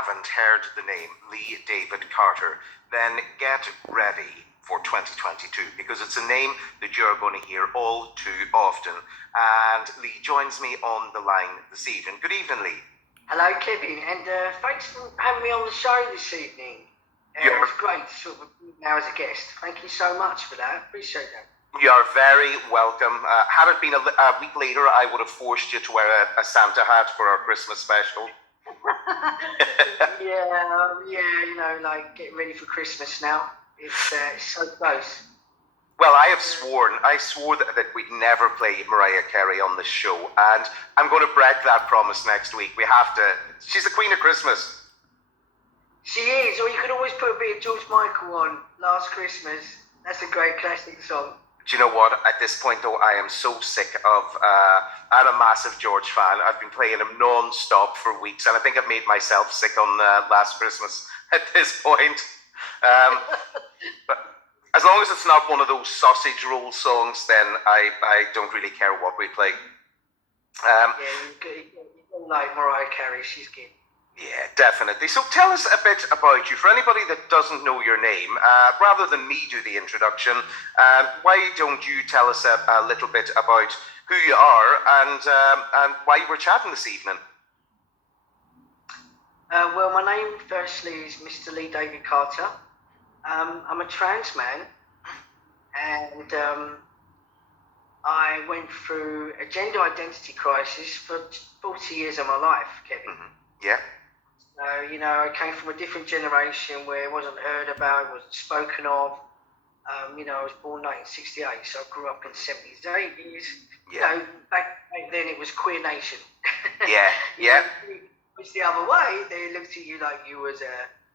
haven't heard the name Lee David Carter, then get ready for 2022, because it's a name that you're going to hear all too often. And Lee joins me on the line this evening. Good evening, Lee. Hello, Kevin, and thanks for having me on the show this evening. It's great to sort of be now as a guest. Thank you so much for that. Appreciate that. You're very welcome. Had it been a week later, I would have forced you to wear a Santa hat for our Christmas special. Yeah, like getting ready for Christmas now. It's so close. Well, I swore that we'd never play Mariah Carey on this show, and I'm going to break that promise next week. We have to. She's the Queen of Christmas. She is, or you could always put a bit of George Michael on, Last Christmas. That's a great classic song. Do you know what? At this point, though, I am so sick of... I'm a massive George fan. I've been playing him non-stop for weeks, and I think I've made myself sick on Last Christmas at this point. But as long as it's not one of those sausage roll songs, then I don't really care what we play. You like Mariah Carey. She's good. Yeah, definitely. So tell us a bit about you. For anybody that doesn't know your name, rather than me do the introduction, why don't you tell us a little bit about who you are and why we're chatting this evening? Well, my name firstly is Mr. Lee David Carter. I'm a trans man, and I went through a gender identity crisis for 40 years of my life, Kevin. Mm-hmm. Yeah. I came from a different generation where it wasn't heard about, it wasn't spoken of. I was born 1968, so I grew up in the 70s, 80s. Yeah. Back then it was Queer Nation. Yeah, yeah. Which the other way, they looked at you like you was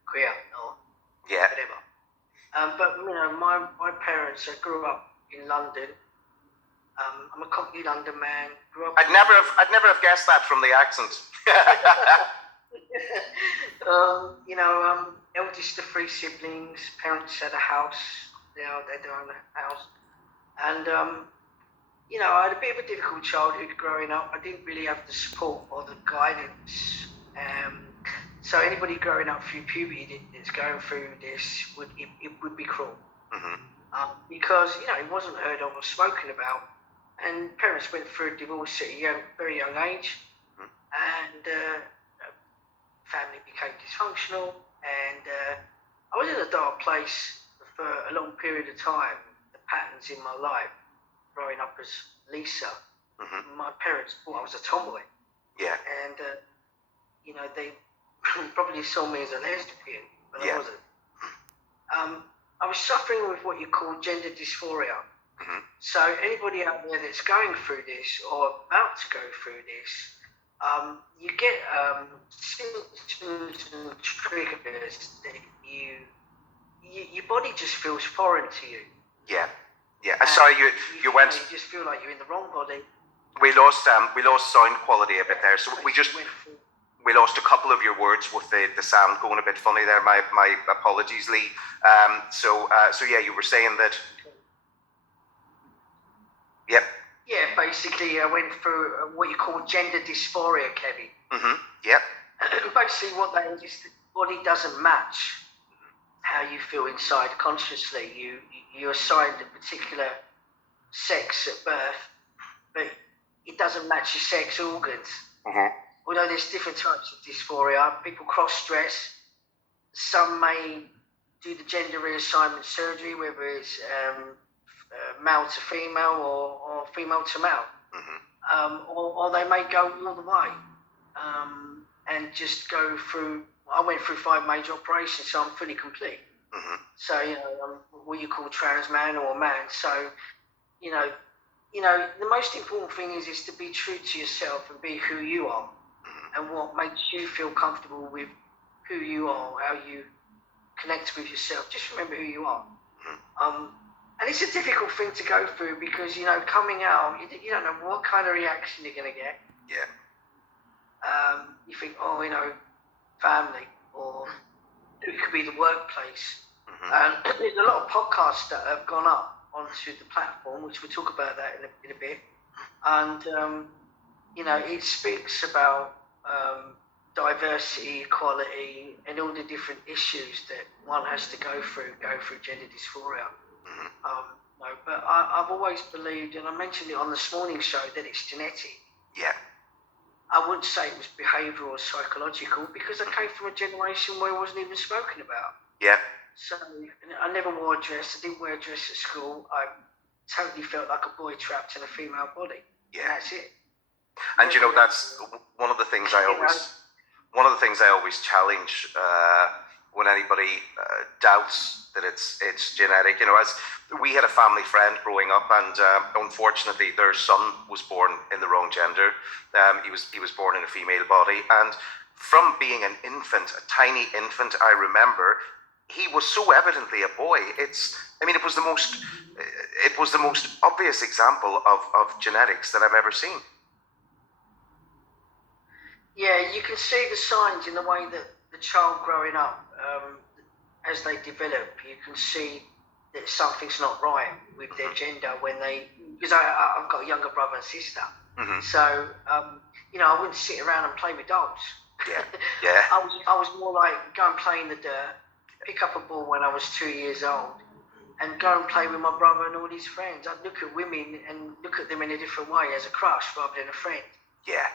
queer or whatever. But my parents, I grew up in London. I'm a Cockney London man. Grew up. I'd never have guessed that from the accent. Eldest of 3 siblings. Parents had a house. They had their own house, and I had a bit of a difficult childhood growing up. I didn't really have the support or the guidance. So anybody growing up through puberty that's going through this would be cruel. Mm-hmm. Because it wasn't heard of or spoken about, and parents went through a divorce at a very young age, and family became dysfunctional, and I was in a dark place for a long period of time. The patterns in my life, growing up as Lisa, my parents thought I was a tomboy. Yeah. And they probably saw me as a lesbian, but I wasn't. I was suffering with what you call gender dysphoria. Mm-hmm. So anybody out there that's going through this or about to go through this, you get symptoms and triggers that your body just feels foreign to you. Yeah, yeah. Sorry, you went. You just feel like you're in the wrong body. We lost sound quality a bit there, so we lost a couple of your words with the sound going a bit funny there. My apologies, Lee. So yeah, you were saying that. Yep. Yeah, basically, I went through what you call gender dysphoria, Kevin. Mm-hmm. Yep. Basically, what that is the body doesn't match how you feel inside consciously. You're assigned a particular sex at birth, but it doesn't match your sex organs. Mm-hmm. Although there's different types of dysphoria. People cross-dress. Some may do the gender reassignment surgery, whether it's male to female or female to male. Mm-hmm. Or they may go all the way and just go through. I went through 5 major operations, so I'm fully complete. Mm-hmm. So I'm what you call trans man or man. So the most important thing is to be true to yourself and be who you are, and what makes you feel comfortable with who you are, how you connect with yourself. Just remember who you are. And it's a difficult thing to go through because, coming out, you don't know what kind of reaction you're going to get. Yeah. You think, family, or it could be the workplace. Mm-hmm. There's a lot of podcasts that have gone up onto the platform, which we'll talk about that in a bit. And, it speaks about diversity, equality, and all the different issues that one has to go through gender dysphoria. No, but I've always believed, and I mentioned it on this morning show, that it's genetic. Yeah. I wouldn't say it was behavioural or psychological, because I came from a generation where it wasn't even spoken about. Yeah. So I never wore a dress. I didn't wear a dress at school. I totally felt like a boy trapped in a female body. Yeah. And that's it. And you know, that's one of the things I always challenge when anybody doubts that it's genetic. You know, as we had a family friend growing up, and unfortunately their son was born in the wrong gender. He was born in a female body, and from being an infant, a tiny infant, I remember he was so evidently a boy. It was the most obvious example of genetics that I've ever seen. Yeah, you can see the signs in the way that the child growing up, as they develop, you can see that something's not right with their gender because I've got a younger brother and sister. So, I wouldn't sit around and play with dolls. Yeah, yeah. I was more like go and play in the dirt, pick up a ball when I was 2 years old, and go and play with my brother and all his friends. I'd look at women and look at them in a different way, as a crush rather than a friend. Yeah.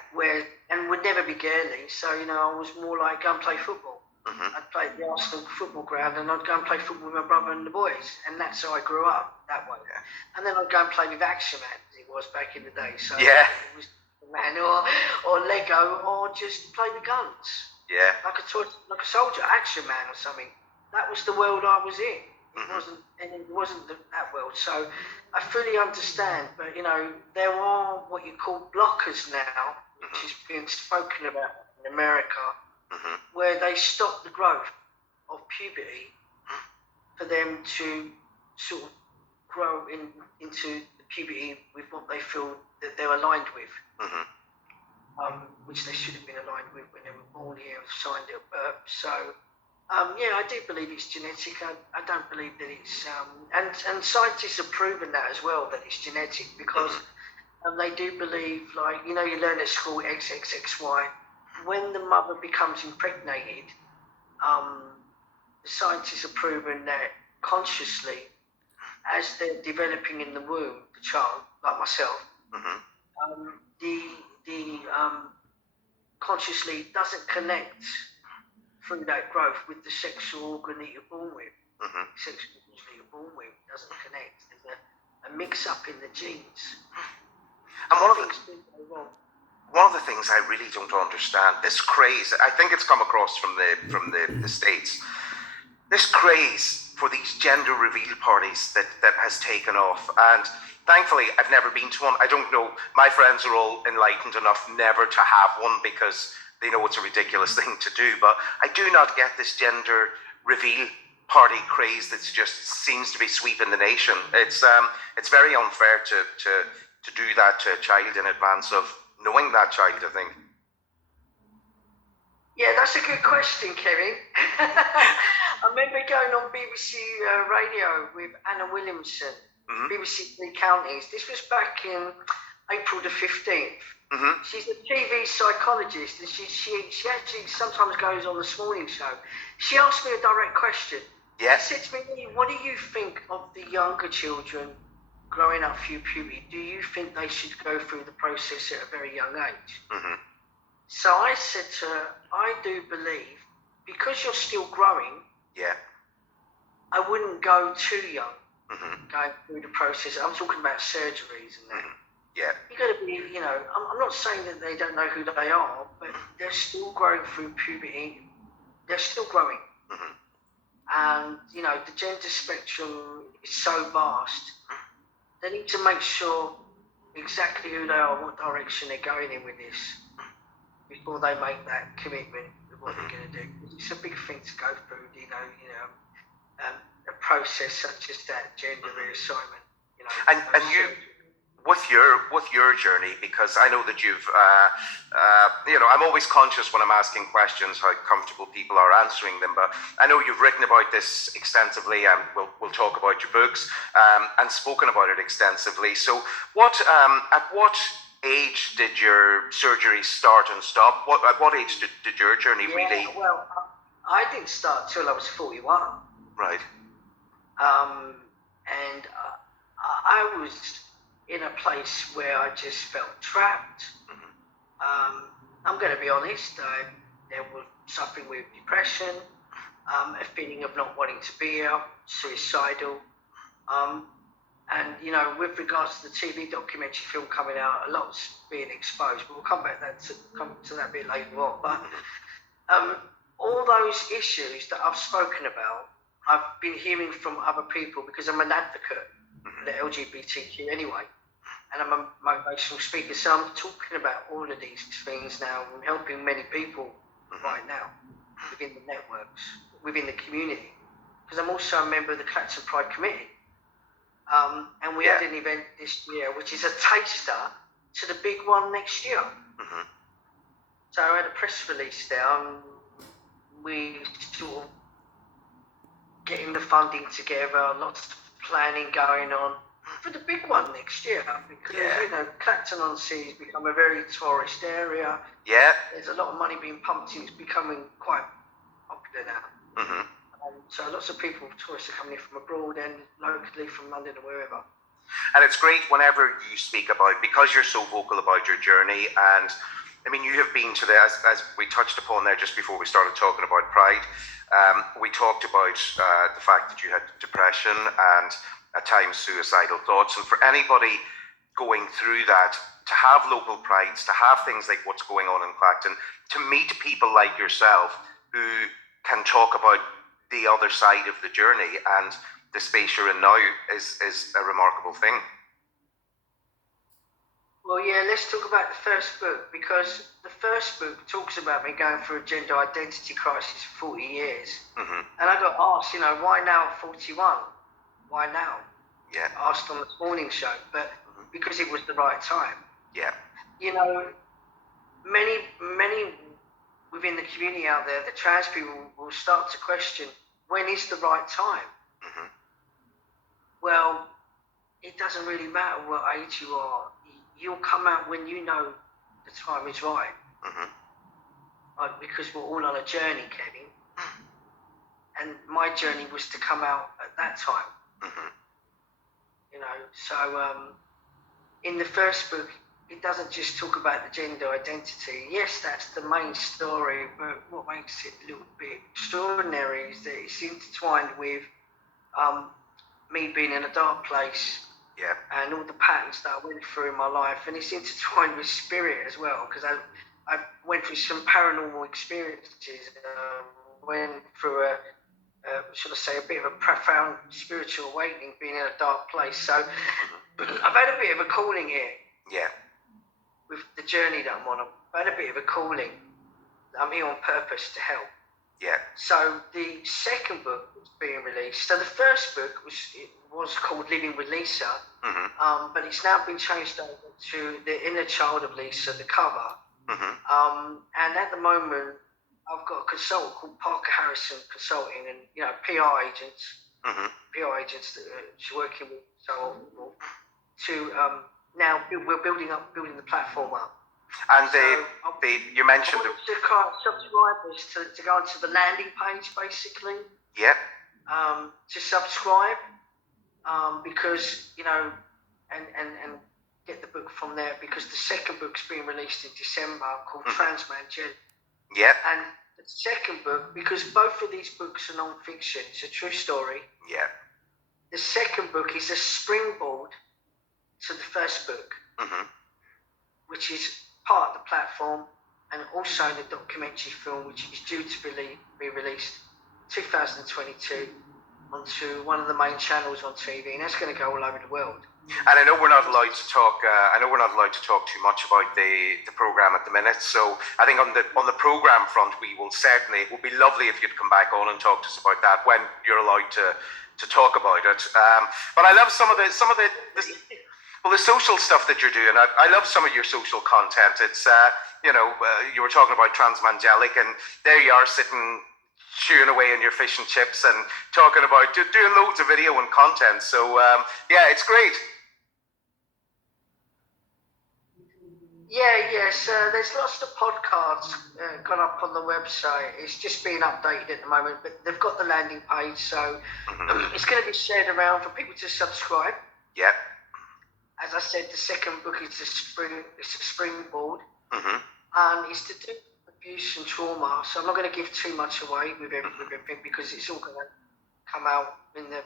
And would never be girly, so I was more like go and play football. I'd play at the Arsenal football ground, and I'd go and play football with my brother and the boys, and that's how I grew up that way. Yeah. And then I'd go and play with Action Man, as it was back in the day. So yeah. It was Man or Lego, or just play with guns. Yeah. Like a soldier, Action Man or something. That was the world I was in. It wasn't that world. So I fully understand, but there are what you call blockers now, which is being spoken about in America, where they stop the growth of puberty for them to sort of grow into the puberty with what they feel that they're aligned with, which they should have been aligned with when they were born here and signed at birth. So. I do believe it's genetic. I don't believe that it's... and scientists have proven that as well, that it's genetic, because they do believe, like, you learn at school XXXY. When the mother becomes impregnated, the scientists have proven that consciously, as they're developing in the womb, the child, like myself, the consciously doesn't connect through that growth with the sexual organ that you're born with. Sexual organ that you're born with doesn't connect. There's a mix-up in the genes. And one of the things I really don't understand, this craze, I think it's come across from the States, this craze for these gender reveal parties that has taken off. And thankfully, I've never been to one. I don't know. My friends are all enlightened enough never to have one, because they know it's a ridiculous thing to do. But I do not get this gender reveal party craze that just seems to be sweeping the nation. It's very unfair to do that to a child in advance of knowing that child, I think. Yeah, that's a good question, Kevin. I remember going on BBC Radio with Anna Williamson, BBC Three Counties. This was back in April the 15th. She's a TV psychologist, and she actually sometimes goes on this morning show. She asked me a direct question. Yeah. She said to me, what do you think of the younger children growing up through puberty? Do you think they should go through the process at a very young age? So I said to her, I do believe, because you're still growing, I wouldn't go too young going through the process. I'm talking about surgeries and that. Yeah. You got to be, I'm not saying that they don't know who they are, but they're still growing through puberty. They're still growing. And, the gender spectrum is so vast. They need to make sure exactly who they are, what direction they're going in with this, before they make that commitment with what they're going to do. It's a big thing to go through, a process such as that, gender reassignment. And you... With your journey, because I know that you've, I'm always conscious when I'm asking questions how comfortable people are answering them, but I know you've written about this extensively, and we'll talk about your books, and spoken about it extensively. So at what age did your surgery start and stop? At what age did your journey really? Well, I didn't start till I was 41. Right. And I was in a place where I just felt trapped. I'm going to be honest, there was suffering with depression, a feeling of not wanting to be here, suicidal. And, you know, with regards to the TV documentary film coming out, a lot's being exposed, but we'll come to that a bit later on. But all those issues that I've spoken about, I've been hearing from other people because I'm an advocate for the LGBTQ anyway, and I'm a motivational speaker. So I'm talking about all of these things now and helping many people right now within the networks, within the community, because I'm also a member of the Clacton Pride Committee. And we had an event this year, which is a taster to the big one next year. So I had a press release there. We sort of getting the funding together, lots of planning going on for the big one next year, because you know, Clacton-on-Sea has become a very tourist area. There's a lot of money being pumped in. It's becoming quite popular now. So lots of people, tourists, are coming in from abroad and locally from London or wherever. And it's great whenever you speak about, because you're so vocal about your journey, and I mean, you have been to as we touched upon there just before we started talking about Pride, we talked about the fact that you had depression and at times suicidal thoughts. And for anybody going through that, to have local prides, to have things like what's going on in Clacton, to meet people like yourself who can talk about the other side of the journey and the space you're in now is a remarkable thing. Well, yeah, let's talk about the first book, because the first book talks about me going through a gender identity crisis for 40 years. And I got asked, you know, why now at 41? Why now? Asked on this morning show, but because it was the right time. You know, many within the community out there, the trans people will start to question, when is the right time? Well, it doesn't really matter what age you are. You'll come out when you know the time is right. Because we're all on a journey, Kevin. And my journey was to come out at that time. You know, so in the first book, it doesn't just talk about the gender identity. Yes, that's the main story, but what makes it a little bit extraordinary is that it's intertwined with me being in a dark place, and all the patterns that I went through in my life, and it's intertwined with spirit as well, because I went through some paranormal experiences, went through should I say, a bit of a profound spiritual awakening, being in a dark place. So I've had a bit of a calling here. With the journey that I'm on, I've had a bit of a calling. I'm here on purpose to help. So the second book was being released. So the first book was called Living with Lisa, but it's now been changed over to The Inner Child of Lisa, the cover. And at the moment, I've got a consultant called Parker Harrison Consulting, and you know, PR agents that she's working with, so to now we're building the platform up. And you mentioned I want subscribers to go onto the landing page, basically. To subscribe, because you know, and get the book from there, because the second book's being released in December called Transman Jelly. And the second book, because both of these books are non-fiction, it's a true story. The second book is a springboard to the first book, which is part of the platform, and also the documentary film, which is due to be released 2022 onto one of the main channels on TV, and that's going to go all over the world. And I know we're not allowed to talk. Too much about the program at the minute. So I think on the program front, we will certainly. It would be lovely if you'd come back on and talk to us about that when you're allowed to talk about it. But I love some of the social stuff that you're doing. I love some of your social content. It's you know, you were talking about Transmangelic, and there you are sitting chewing away on your fish and chips and talking about doing loads of video and content. So yeah, it's great. There's lots of podcasts gone up on the website. It's just being updated at the moment, but they've got the landing page, so it's going to be shared around for people to subscribe. Yeah. As I said, the second book is it's a springboard, and it's to do with abuse and trauma. So I'm not going to give too much away with everything because it's all going to come out in the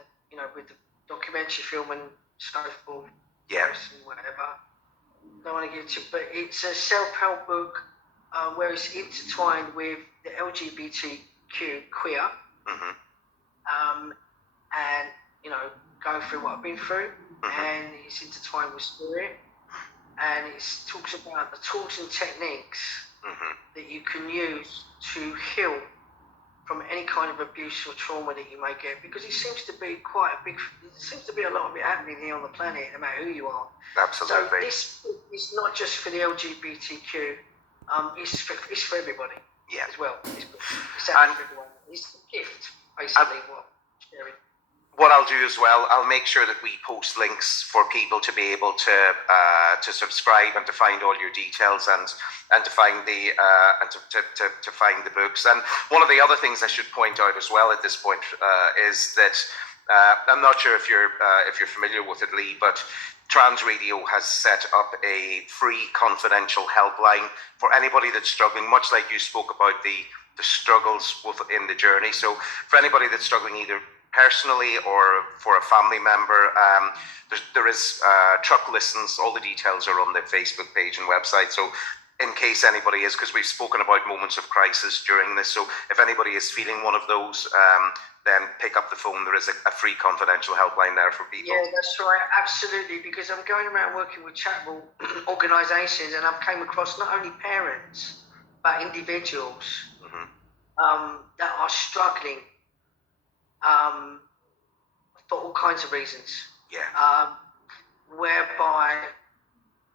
with the documentary film and so forth. Yeah. And whatever. Don't want to get to, but it's a self-help book where it's intertwined with the LGBTQ queer, and going through what I've been through, and it's intertwined with spirit, and it talks about the tools and techniques that you can use to heal from any kind of abuse or trauma that you may get, because it seems to be a lot of it happening here on the planet, no matter who you are. Absolutely. So this is not just for the LGBTQ, it's for everybody as well. It's out for everyone. It's a gift, basically, what I'm sharing. What I'll do as well, I'll make sure that we post links for people to be able to subscribe and to find all your details and to find the to find the books. And one of the other things I should point out as well at this point is that I'm not sure if you're familiar with it, Lee, but Transradio has set up a free confidential helpline for anybody that's struggling, much like you spoke about the struggles within the journey. So for anybody that's struggling either personally or for a family member, there is truck listens. All the details are on the Facebook page and website. So in case anybody is, because we've spoken about moments of crisis during this, so if anybody is feeling one of those, then pick up the phone. There is a free confidential helpline there for people. Yeah, that's right, absolutely, because I'm going around working with charitable organisations, and I've came across not only parents, but individuals that are struggling for all kinds of reasons. Yeah. Whereby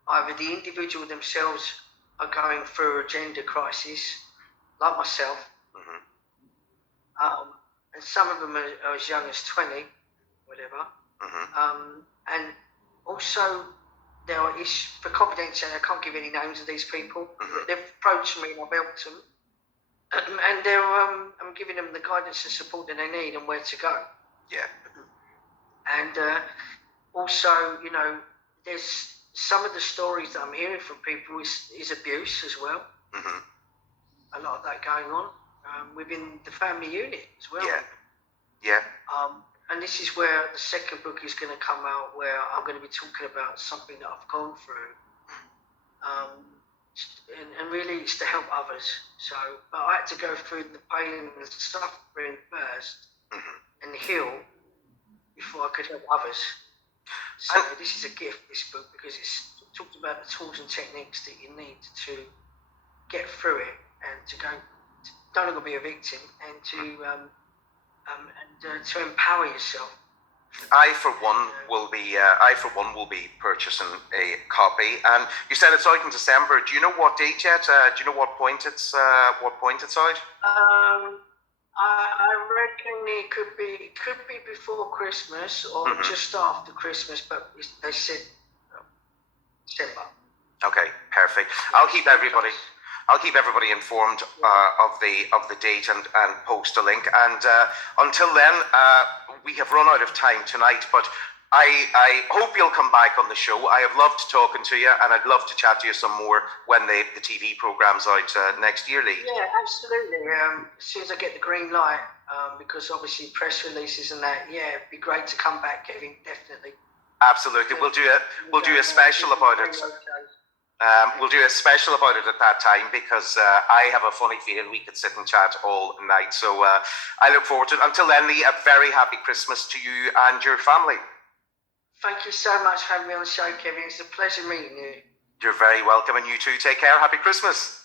either the individual themselves are going through a gender crisis, like myself, and some of them are as young as 20, whatever. And also there are issues for confidentiality. I can't give any names of these people. They've approached me and I've helped them. And I'm giving them the guidance and support that they need and where to go. Yeah. And also, there's some of the stories that I'm hearing from people is abuse as well. A lot of that going on within the family unit as well. Yeah. And this is where the second book is going to come out, where I'm going to be talking about something that I've gone through. And really it's to help others. So, but I had to go through the pain and the suffering first and heal before I could help others. So this is a gift, this book, because it's talked about the tools and techniques that you need to get through it and to no longer be a victim and to empower yourself. I for one will be purchasing a copy. And you said it's out in December. Do you know what date yet? Do you know what point it's out? I reckon it could be before Christmas or just after Christmas, but they said December. Okay, perfect. I'll keep everybody informed of the date and post a link. And until then, we have run out of time tonight, but I hope you'll come back on the show. I have loved talking to you, and I'd love to chat to you some more when the TV program's out next year, Lee. Yeah, absolutely. As soon as I get the green light, because obviously press releases and that, yeah, it'd be great to come back, Kevin, definitely. Absolutely. We'll do a special about it. We'll do a special about it at that time, because I have a funny feeling we could sit and chat all night. So I look forward to it. Until then, Lee, a very happy Christmas to you and your family. Thank you so much for having me on the show, Kevin. It's a pleasure meeting you. You're very welcome, and you too. Take care. Happy Christmas.